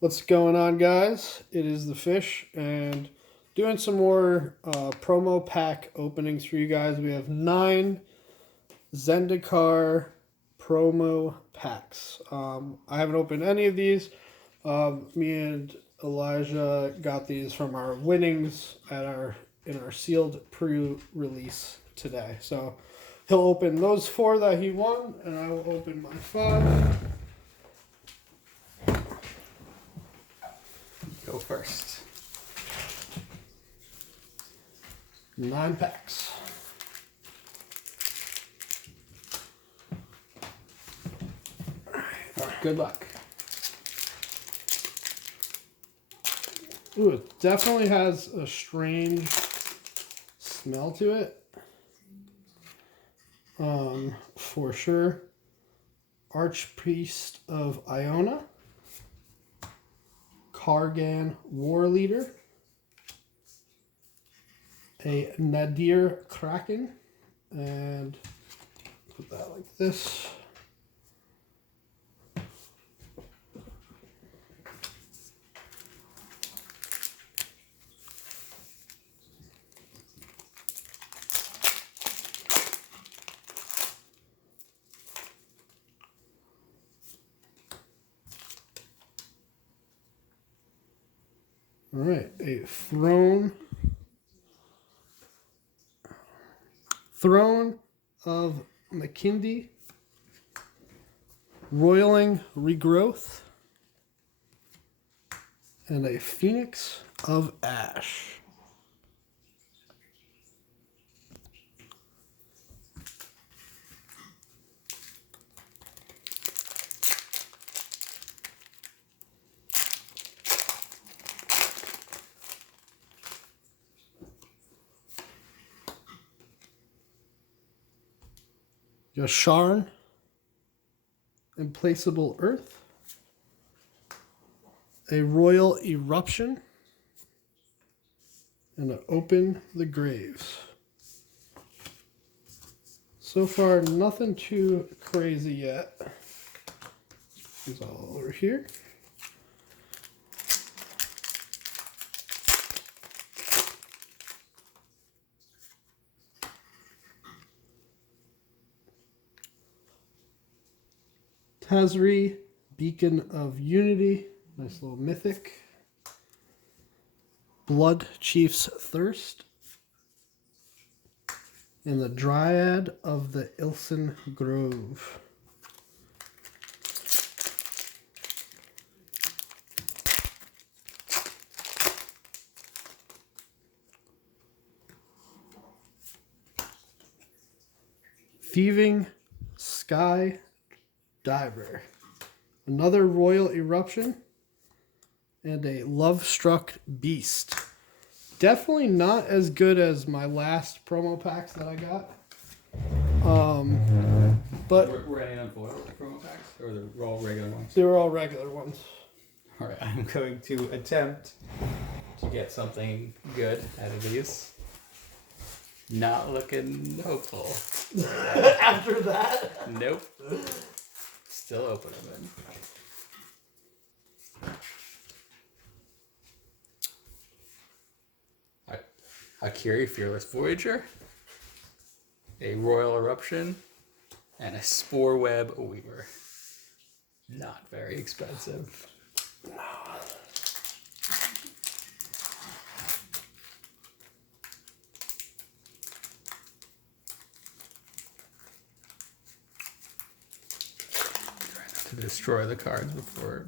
What's going on, guys? It is the Fish, and doing some more promo pack openings for you guys. We have 9 Zendikar promo packs. I haven't opened any of these. Me and Elijah got these from our winnings in our sealed pre-release today. So he'll open those 4 that he won, and I will open my 5. Go first. 9 packs. Good luck. Ooh, it definitely has a strange smell to it. For sure. Archpriest of Iona. Kargan War Leader. A Nadir Kraken. And put that like this. All right, a Throne of Makindi, Roiling Regrowth, and a Phoenix of Ash. Yasharn, Implacable Earth, a Royal Eruption, and an Open the Graves. So far, nothing too crazy yet. It's all over here. Tazri, Beacon of Unity, nice little mythic. Blood Chief's Thirst, and the Dryad of the Ilson Grove. Thieving Sky Diver, another Royal Eruption, and a Love Struck Beast. Definitely not as good as my last promo packs that I got. But Were any of them foil promo packs, or they're all regular ones? they were all regular ones. All right, I'm going to attempt to get something good out of these. Not looking hopeful. After that? Nope. Still open them in. Akiri Fearless Voyager, a Royal Eruption, and a Spore Web Weaver. Not very expensive. Try not to destroy the cards before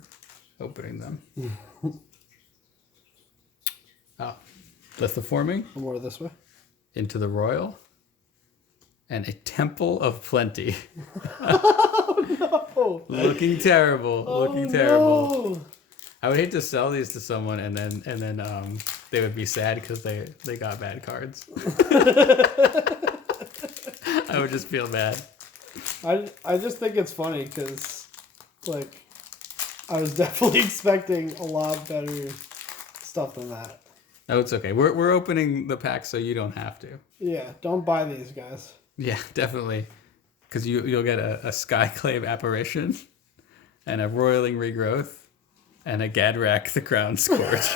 opening them. Oh, lithoforming More this way. into the Royal, and a Temple of Plenty. Oh, Looking terrible. oh, Looking terrible. No. I would hate to sell these to someone and then they would be sad because they got bad cards. I would just feel bad. I just think it's funny because, like, I was definitely expecting a lot better stuff than that. No, it's okay. We're opening the pack so you don't have to. Yeah, don't buy these, guys. Yeah, definitely. Because you'll get a Skyclave Apparition and a Roiling Regrowth and a Gadrak the Crown Scourge.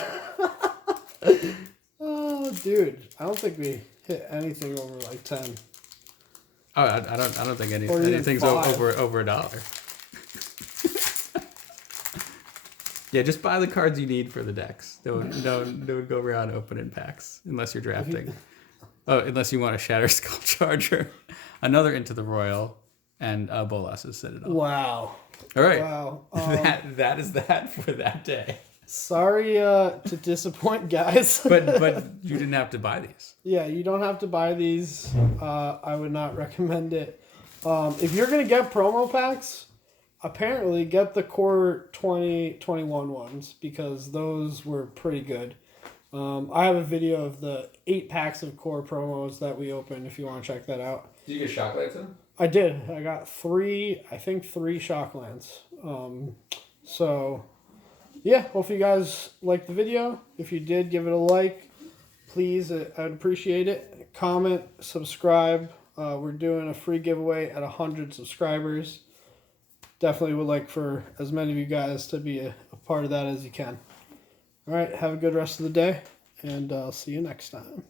Oh, dude, I don't think we hit anything over like 10. Oh, I don't think Or even anything's 5. over $1. Yeah, just buy the cards you need for the decks. Don't go around opening packs unless you're drafting. Oh, unless you want a Shatter Skull Charger, another Into the Royal, and Bolas's Citadel. Wow. All right. Wow. That is that for that day. Sorry to disappoint, guys. But you didn't have to buy these. Yeah, you don't have to buy these. I would not recommend it. If you're going to get promo packs, apparently get the core 2021 ones because those were pretty good. I have a video of the 8 packs of core promos that we opened if you want to check that out. Did you get Shocklands in? I did. I got 3 Shocklands. So, yeah, hope you guys liked the video. If you did, give it a like. Please, I'd appreciate it. Comment, subscribe. We're doing a free giveaway at 100 subscribers. Definitely would like for as many of you guys to be a part of that as you can. All right, have a good rest of the day, and I'll see you next time.